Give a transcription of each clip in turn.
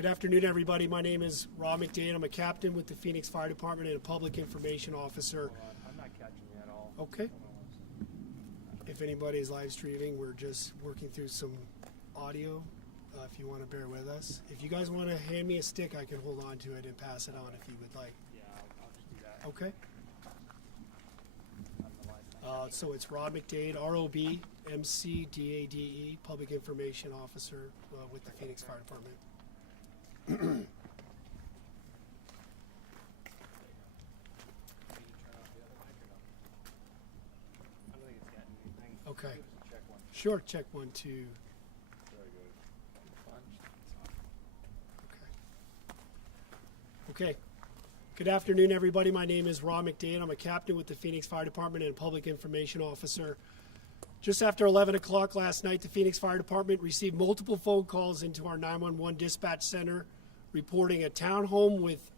Good afternoon, everybody. My name is Rob McDade. I'm a captain with the Phoenix Fire Department and a public information officer. I'm not catching you at all. Okay. If anybody is live streaming, we're just working through some audio. If you want to bear with us. If you guys want to hand me a stick, I can hold on to it and pass it on if you would like. Yeah, I'll just do that. Okay. On the line. So it's Rob McDade, ROB, MCDADE, Public Information Officer with the Phoenix Fire Department. Can you turn off the other mic or no? I don't think it's getting anything. Okay. Give us a check one. Sure, check 1, 2. Very good. Punch. Okay. Good afternoon, everybody. My name is Rob McDade. I'm a captain with the Phoenix Fire Department and a public information officer. Just after 11 o'clock last night, the Phoenix Fire Department received multiple phone calls into our 911 dispatch center reporting a townhome with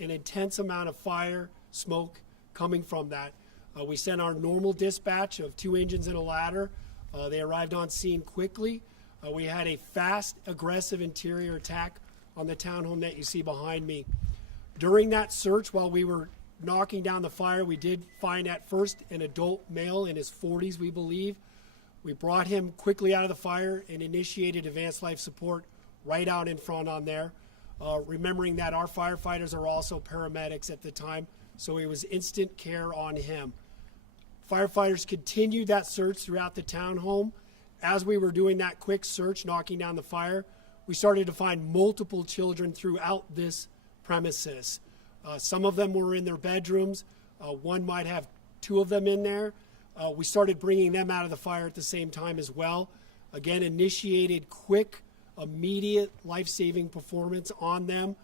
an intense amount of fire, smoke coming from that. We sent our normal dispatch of 2 engines and a ladder. They arrived on scene quickly. We had a fast, aggressive interior attack on the townhome that you see behind me. During that search, while we were knocking down the fire, we did find at first an adult male in his 40s, we believe. We brought him quickly out of the fire and initiated advanced life support right out in front on there, remembering that our firefighters are also paramedics at the time, so it was instant care on him. Firefighters continued that search throughout the townhome. As we were doing that quick search, knocking down the fire, we started to find multiple children throughout this premises. Some of them were in their bedrooms. One might have 2 of them in there. We started bringing them out of the fire at the same time as well. Again, initiated quick, immediate life-saving performance on them.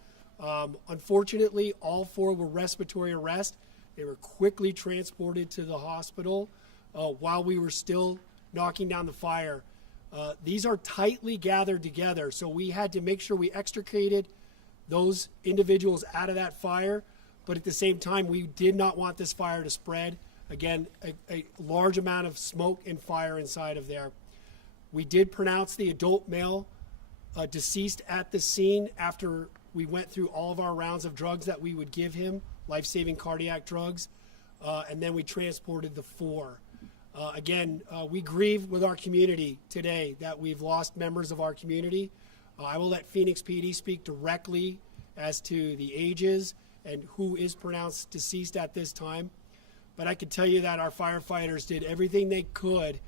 Unfortunately, all 4 were respiratory arrest. They were quickly transported to the hospital while we were still knocking down the fire. These are tightly gathered together, so we had to make sure we extricated those individuals out of that fire, but at the same time, we did not want this fire to spread. Again, a large amount of smoke and fire inside of there. We did pronounce the adult male deceased at the scene after we went through all of our rounds of drugs that we would give him, life-saving cardiac drugs, and then we transported the 4. Again, we grieve with our community today that we've lost members of our community. I will let Phoenix PD speak directly as to the ages and who is pronounced deceased at this time. But I can tell you that our firefighters did everything they could.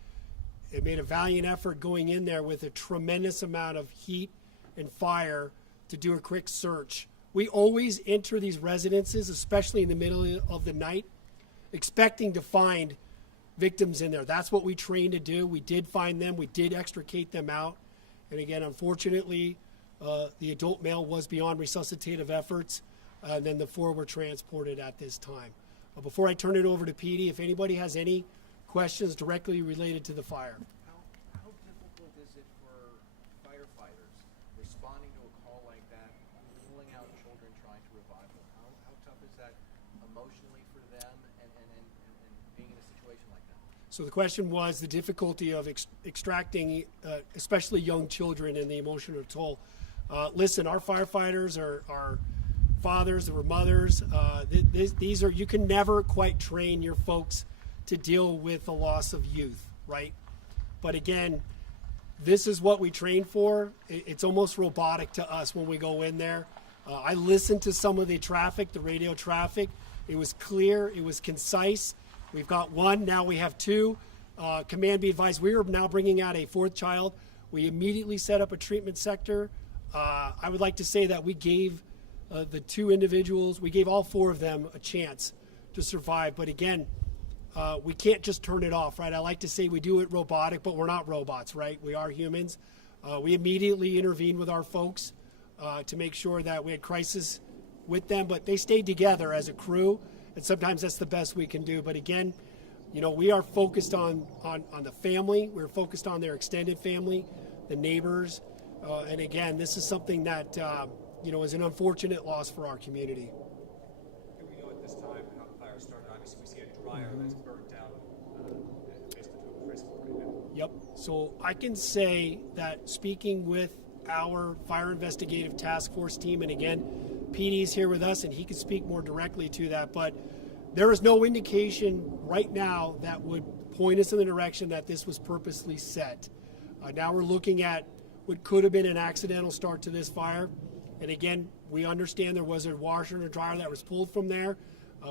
They made a valiant effort going in there with a tremendous amount of heat and fire to do a quick search. We always enter these residences, especially in the middle of the night, expecting to find victims in there. That's what we trained to do. We did find them. We did extricate them out. And again, unfortunately, the adult male was beyond resuscitative efforts, and then the 4 were transported at this time. Before I turn it over to PD, if anybody has any questions directly related to the fire. How difficult is it for firefighters responding to a call like that, pulling out children, trying to revive them? How tough is that emotionally for them and being in a situation like that? So the question was the difficulty of extracting, especially young children, and the emotional toll. Listen, our firefighters are fathers or mothers. These are, you can never quite train your folks to deal with the loss of youth, right? But again, this is what we train for. It's almost robotic to us when we go in there. I listened to some of the traffic, the radio traffic. It was clear, it was concise. We've got 1, now we have 2. Command be advised, we are now bringing out a 4th child. We immediately set up a treatment sector. I would like to say that we gave the 2 individuals, we gave all 4 of them a chance to survive. But again, we can't just turn it off, right? I like to say we do it robotic, but we're not robots, right? We are humans. We immediately intervened with our folks to make sure that we had crisis with them, but they stayed together as a crew, and sometimes that's the best we can do. But again, you know, we are focused on the family. We're focused on their extended family, the neighbors, and again, this is something that you know, is an unfortunate loss for our community. Do we know at this time how the fire started? Obviously, we see a dryer that's burnt out based on the traceable right now. Yep. So I can say that speaking with our fire investigative task force team. And again, PD is here with us and he can speak more directly to that. But there is no indication right now that would point us in the direction that this was purposely set. Now we're looking at what could have been an accidental start to this fire. And again, we understand there was a washer and a dryer that was pulled from there.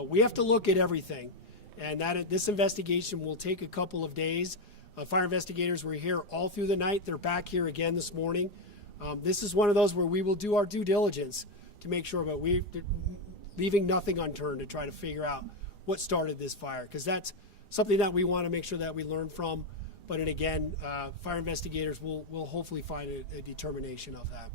We have to look at everything. And this investigation will take a couple of days. Fire investigators were here all through the night. They're back here again this morning. This is one of those where we will do our due diligence to make sure, but we're leaving nothing unturned to try to figure out what started this fire, because that's something that we want to make sure that we learn from. But and again, fire investigators will hopefully find a determination of that.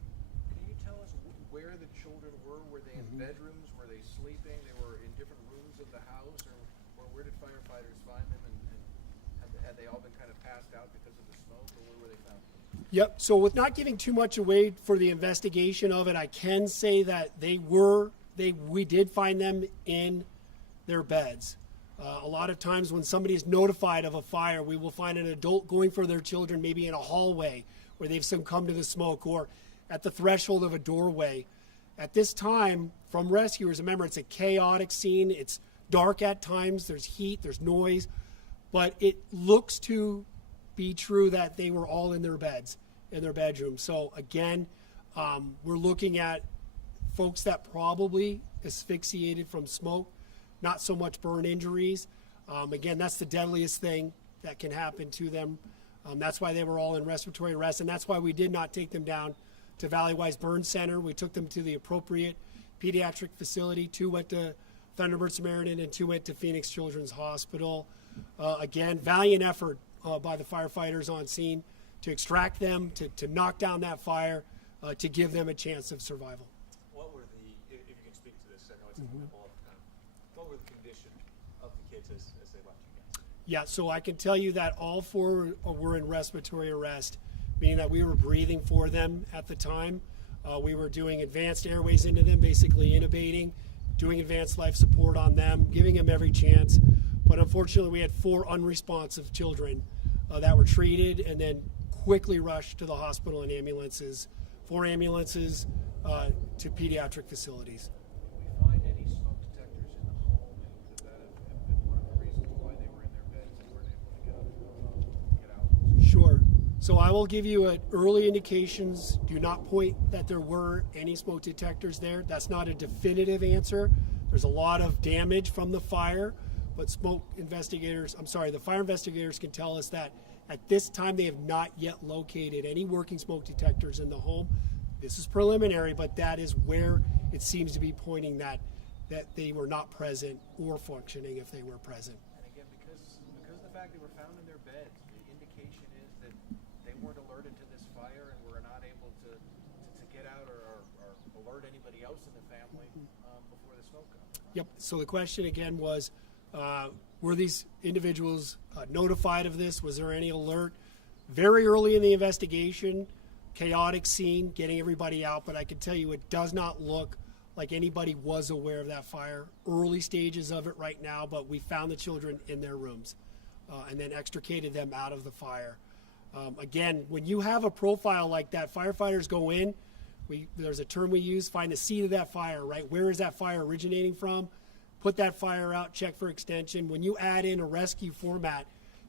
Can you tell us where the children were? Were they in bedrooms? Were they sleeping? They were in different rooms of the house? Or where did firefighters find them? And had they all been kind of passed out because of the smoke? Or where were they found? Yep, so with not giving too much away for the investigation of it, I can say that we did find them in their beds. A lot of times when somebody is notified of a fire, we will find an adult going for their children maybe in a hallway where they've succumbed to the smoke, or at the threshold of a doorway. At this time, from rescuers, remember, it's a chaotic scene. It's dark at times. There's heat, there's noise, but it looks to be true that they were all in their beds, in their bedrooms. So again, we're looking at folks that probably asphyxiated from smoke, not so much burn injuries. Again, that's the deadliest thing that can happen to them. That's why they were all in respiratory arrest, and that's why we did not take them down to Valley Wise Burn Center. We took them to the appropriate pediatric facility. 2 went to Thunderbird Samaritan and 2 went to Phoenix Children's Hospital. Again, valiant effort by the firefighters on scene to extract them, to knock down that fire, to give them a chance of survival. What were if you can speak to this, I know it's a little off time. What were the condition of the kids as they left you guys? Yeah, so I can tell you that all 4 were in respiratory arrest, meaning that we were breathing for them at the time. We were doing advanced airways into them, basically intubating, doing advanced life support on them, giving them every chance. But unfortunately, we had 4 unresponsive children that were treated and then quickly rushed to the hospital in ambulances, 4 ambulances to pediatric facilities. Did we find any smoke detectors in the home? And could that have been one of the reasons why they were in their beds and weren't able to get out? Sure. So I will give you early indications. Do not point that there were any smoke detectors there. That's not a definitive answer. There's a lot of damage from the fire, but the fire investigators can tell us that at this time they have not yet located any working smoke detectors in the home. This is preliminary, but that is where it seems to be pointing that they were not present or functioning if they were present. And again, because of the fact they were found in their beds, the indication is that they weren't alerted to this fire and were not able to get out or alert anybody else in the family before the smoke got there. Yep. So the question again was, were these individuals notified of this? Was there any alert? Very early in the investigation, chaotic scene, getting everybody out, but I can tell you it does not look like anybody was aware of that fire. Early stages of it right now, but we found the children in their rooms and then extricated them out of the fire. Again, when you have a profile like that, firefighters go in, there's a term we use, find the seed of that fire, right? Where is that fire originating from? Put that fire out, check for extension. When you add in a rescue format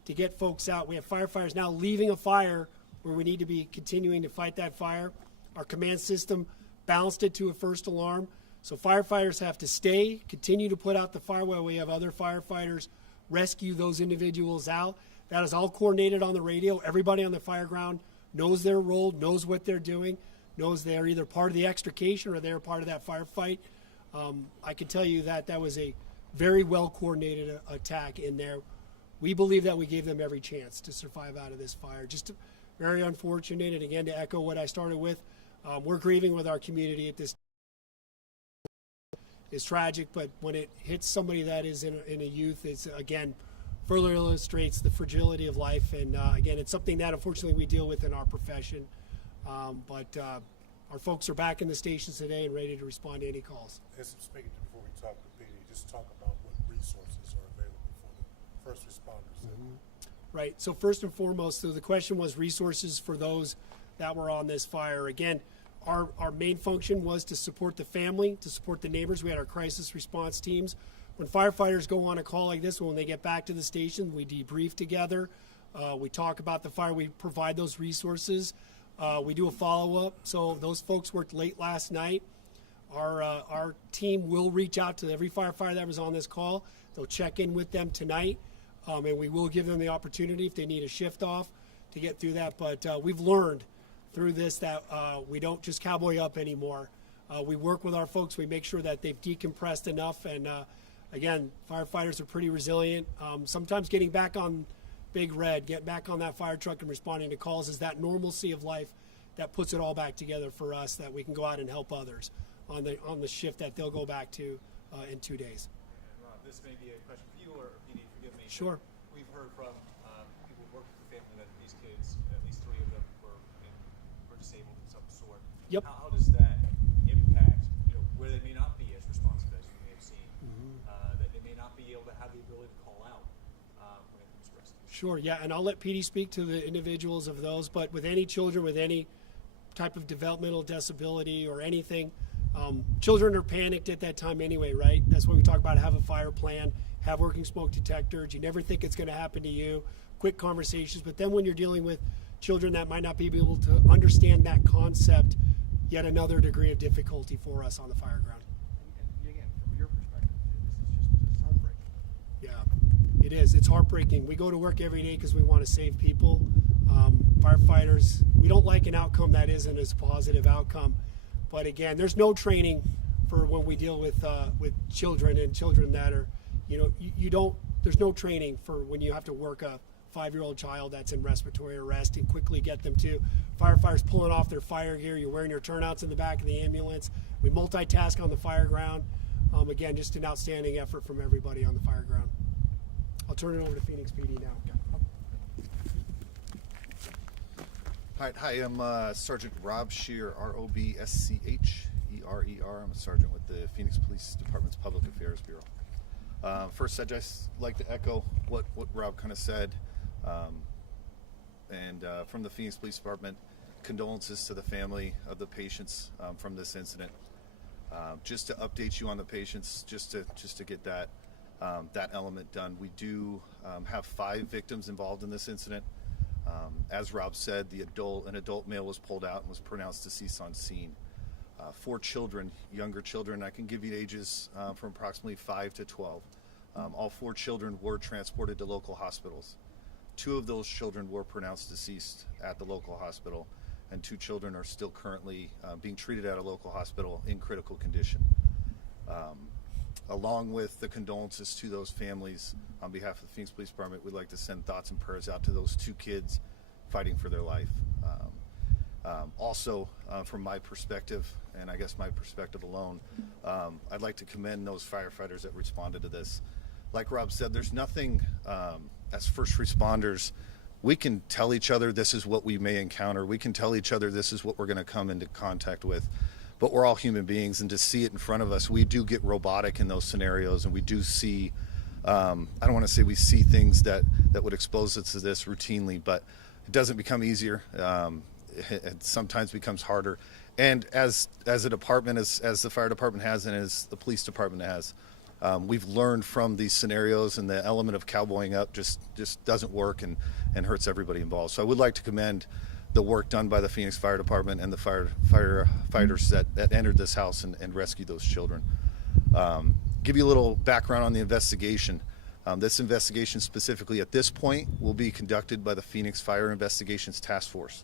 to get folks out, we have firefighters now leaving a fire where we need to be continuing to fight that fire. Our command system bounced it to a first alarm. So firefighters have to stay, continue to put out the fire while we have other firefighters rescue those individuals out. That is all coordinated on the radio. Everybody on the fire ground knows their role, knows what they're doing, knows they're either part of the extrication or they're part of that firefight. I can tell you that was a very well coordinated attack in there. We believe that we gave them every chance to survive out of this fire. Just very unfortunate, and again, to echo what I started with, we're grieving with our community at this. It's tragic, but when it hits somebody that is in a youth, it's again further illustrates the fragility of life. And again, it's something that unfortunately we deal with in our profession. But our folks are back in the stations today and ready to respond to any calls. As I'm speaking to before we talk to PD, just talk about what resources are available for the first responders. Right. So first and foremost, so the question was resources for those that were on this fire. Again, our main function was to support the family, to support the neighbors. We had our crisis response teams. When firefighters go on a call like this, when they get back to the station, we debrief together. We talk about the fire. We provide those resources. We do a follow-up. So those folks worked late last night. Our team will reach out to every firefighter that was on this call. They'll check in with them tonight, and we will give them the opportunity if they need a shift off to get through that. But we've learned through this that we don't just cowboy up anymore. We work with our folks. We make sure that they've decompressed enough. And again, firefighters are pretty resilient. Sometimes getting back on Big Red, get back on that fire truck and responding to calls is that normalcy of life that puts it all back together for us, that we can go out and help others on the shift that they'll go back to in 2 days. And Rob, this may be a question for you, or PD, forgive me. Sure. We've heard from people who work with the family that these kids, at least 3 of them, were disabled of some sort. Yep. How does that impact, where they may not be as responsive as you may have seen, that they may not be able to have the ability to call out when it comes to rescue? Sure, yeah, and I'll let PD speak to the individuals of those, but with any children with any type of developmental disability or anything, children are panicked at that time anyway, right? That's why we talk about have a fire plan, have working smoke detectors. You never think it's going to happen to you. Quick conversations, but then when you're dealing with children that might not be able to understand that concept, yet another degree of difficulty for us on the fire ground. And again, from your perspective, this is just heartbreaking. Yeah, it is. It's heartbreaking. We go to work every day because we want to save people. Firefighters, we don't like an outcome that isn't as positive outcome. But again, there's no training for when we deal with children and children that are, you don't. There's no training for when you have to work a 5-year-old child that's in respiratory arrest and quickly get them to firefighters pulling off their fire gear. You're wearing your turnouts in the back of the ambulance. We multitask on the fire ground. Again, just an outstanding effort from everybody on the fire ground. I'll turn it over to Phoenix PD now. Hi, I'm Sergeant Rob Scheer, R-O-B-S-C-H-E-R-E-R. I'm a sergeant with the Phoenix Police Department's Public Affairs Bureau. First, I'd just like to echo what Rob kind of said. From the Phoenix Police Department, condolences to the family of the patients from this incident. Just to update you on the patients, just to get that element done, we do have 5 victims involved in this incident. As Rob said, an adult male was pulled out and was pronounced deceased on scene. 4 children, younger children, I can give you ages from approximately 5 to 12. All 4 children were transported to local hospitals. 2 of those children were pronounced deceased at the local hospital, and 2 children are still currently being treated at a local hospital in critical condition. Along with the condolences to those families, on behalf of the Phoenix Police Department, we'd like to send thoughts and prayers out to those 2 kids fighting for their life. Also, from my perspective, and I guess my perspective alone, I'd like to commend those firefighters that responded to this. Like Rob said, there's nothing, as first responders, we can tell each other this is what we may encounter. We can tell each other this is what we're going to come into contact with. But we're all human beings, and to see it in front of us, we do get robotic in those scenarios, and we do see, I don't want to say we see things that would expose us to this routinely, but it doesn't become easier. It sometimes becomes harder. And as a department, as the fire department has, and as the police department has, we've learned from these scenarios, and the element of cowboying up just doesn't work and hurts everybody involved. So I would like to commend the work done by the Phoenix Fire Department and the firefighters that entered this house and rescued those children. Give you a little background on the investigation. This investigation specifically at this point will be conducted by the Phoenix Fire Investigations Task Force.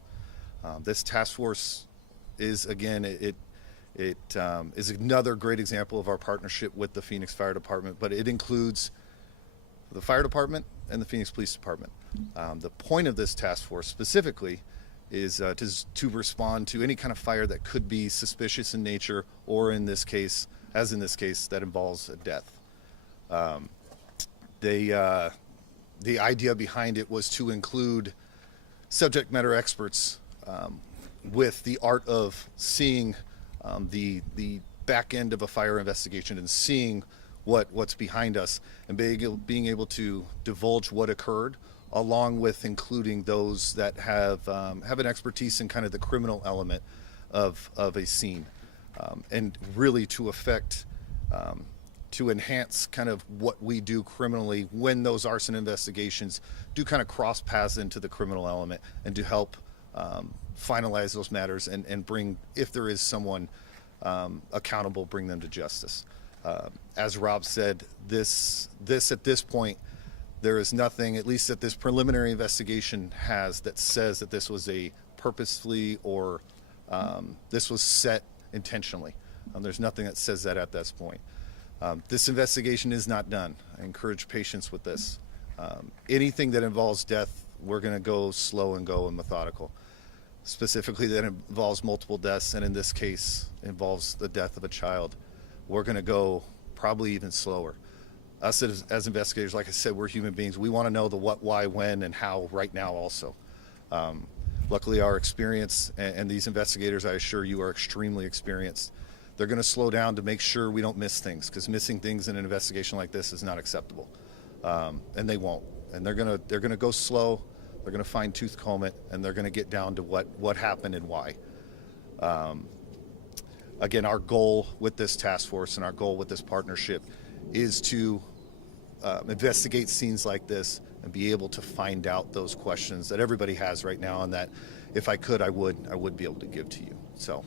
This task force is, again, it is another great example of our partnership with the Phoenix Fire Department, but it includes the fire department and the Phoenix Police Department. The point of this task force specifically is to respond to any kind of fire that could be suspicious in nature, or in this case, that involves a death. The idea behind it was to include subject matter experts with the art of seeing the back end of a fire investigation and seeing what's behind us, and being able to divulge what occurred, along with including those that have an expertise in kind of the criminal element of a scene, and really to affect to enhance kind of what we do criminally when those arson investigations do kind of cross paths into the criminal element, and to help finalize those matters and bring, if there is someone accountable, bring them to justice. As Rob said, this at this point, there is nothing, at least that this preliminary investigation has, that says that this was a purposefully or this was set intentionally. There's nothing that says that at this point. This investigation is not done. I encourage patience with this. Anything that involves death, we're going to go slow and go and methodical. Specifically, that involves multiple deaths, and in this case, involves the death of a child, we're going to go probably even slower. Us as investigators, like I said, we're human beings. We want to know the what, why, when, and how right now also. Luckily, our experience, and these investigators, I assure you, are extremely experienced. They're going to slow down to make sure we don't miss things, because missing things in an investigation like this is not acceptable, and they won't. And they're going to go slow. They're going to fine tooth comb it, and they're going to get down to what happened and why. Again, our goal with this task force and our goal with this partnership is to investigate scenes like this and be able to find out those questions that everybody has right now, and that if I could, I would be able to give to you. So,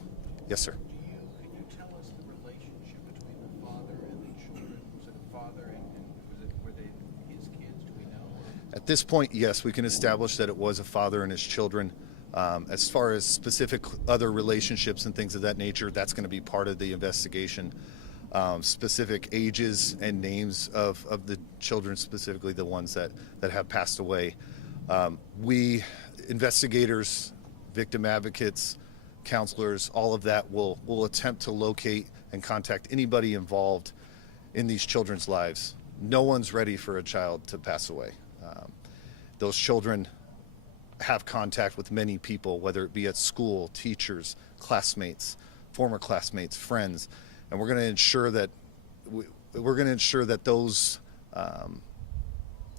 yes, sir. Can you tell us the relationship between the father and the children? Was it a father and were they his kids? Do we know? At this point, yes, we can establish that it was a father and his children. As far as specific other relationships and things of that nature, that's going to be part of the investigation. Specific ages and names of the children, specifically the ones that have passed away. We, investigators, victim advocates, counselors, all of that will attempt to locate and contact anybody involved in these children's lives. No one's ready for a child to pass away. Those children have contact with many people, whether it be at school, teachers, classmates, former classmates, friends, and we're going to ensure that those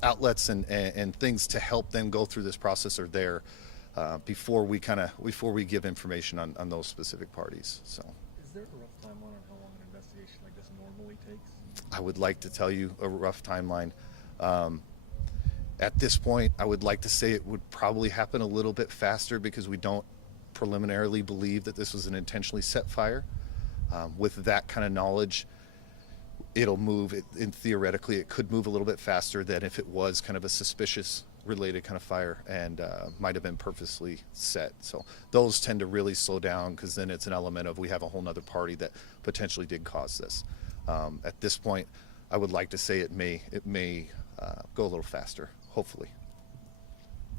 outlets and things to help them go through this process are there before we give information on those specific parties. So, is there a rough timeline on how long an investigation like this normally takes? I would like to tell you a rough timeline. At this point, I would like to say it would probably happen a little bit faster, because we don't preliminarily believe that this was an intentionally set fire. With that kind of knowledge, it'll move, and theoretically it could move a little bit faster than if it was kind of a suspicious related kind of fire and might have been purposely set. So those tend to really slow down, because then it's an element of we have a whole nother party that potentially did cause this. At this point, I would like to say it may go a little faster, hopefully.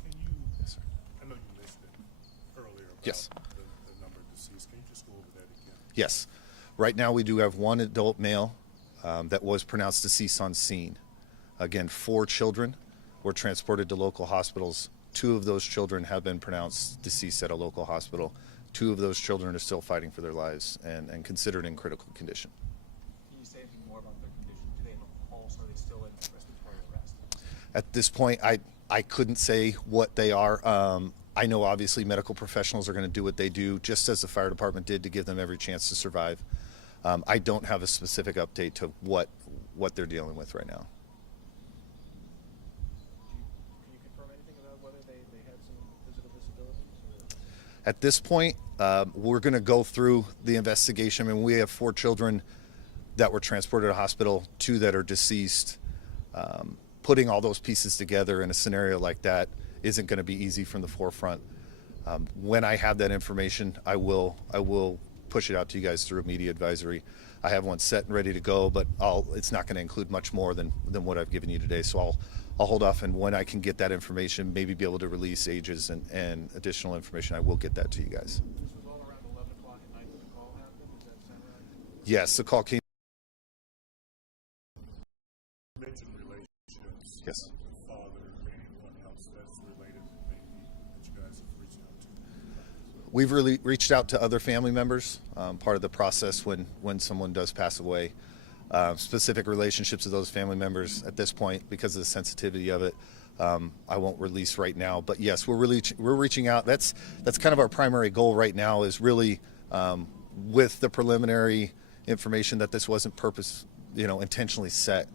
Can you, Yes, sir. I know you listed earlier about Yes. the number of deceased. Can you just go over that again? Yes. Right now we do have one adult male that was pronounced deceased on scene. Again, 4 children were transported to local hospitals. 2 of those children have been pronounced deceased at a local hospital. 2 of those children are still fighting for their lives and considered in critical condition. Can you say anything more about their condition? Do they have a pulse? Are they still in respiratory arrest? At this point, I couldn't say what they are. I know obviously medical professionals are going to do what they do, just as the fire department did, to give them every chance to survive. I don't have a specific update to what they're dealing with right now. Can you confirm anything about whether they had some physical disabilities? At this point, we're going to go through the investigation. I mean, we have 4 children that were transported to a hospital, 2 that are deceased. Putting all those pieces together in a scenario like that isn't going to be easy from the forefront. When I have that information, I will push it out to you guys through a media advisory. I have one set and ready to go, but it's not going to include much more than what I've given you today. So I'll hold off, and when I can get that information, maybe be able to release ages and additional information, I will get that to you guys. This was all around 11 o'clock at night when the call happened. Does that sound right? Yes, the call came. You mentioned relationships. Yes. With the father and anyone else that's related, maybe, that you guys have reached out to. We've really reached out to other family members, part of the process when someone does pass away. Specific relationships with those family members at this point, because of the sensitivity of it, I won't release right now. But yes, we're reaching out. That's kind of our primary goal right now, is really with the preliminary information that this wasn't intentionally set.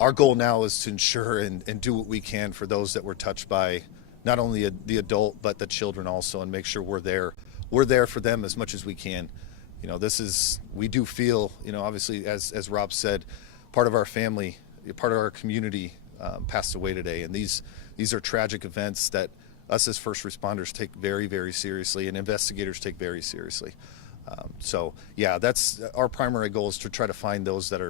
Our goal now is to ensure and do what we can for those that were touched by not only the adult but the children also, and make sure we're there for them as much as we can. We do feel, obviously, as Rob said, part of our family, part of our community passed away today, and these are tragic events that us as first responders take very, very seriously, and investigators take very seriously. So yeah, that's our primary goal, is to try to find those that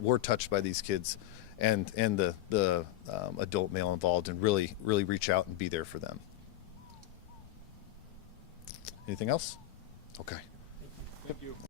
were touched by these kids, and the adult male involved, and really reach out and be there for them. Anything else? Okay. Thank you.